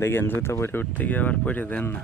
দেখেন জুতো পরে উঠতে গিয়ে আবার পরে দেন না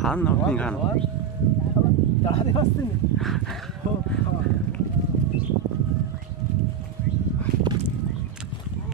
খান না খান তাহলে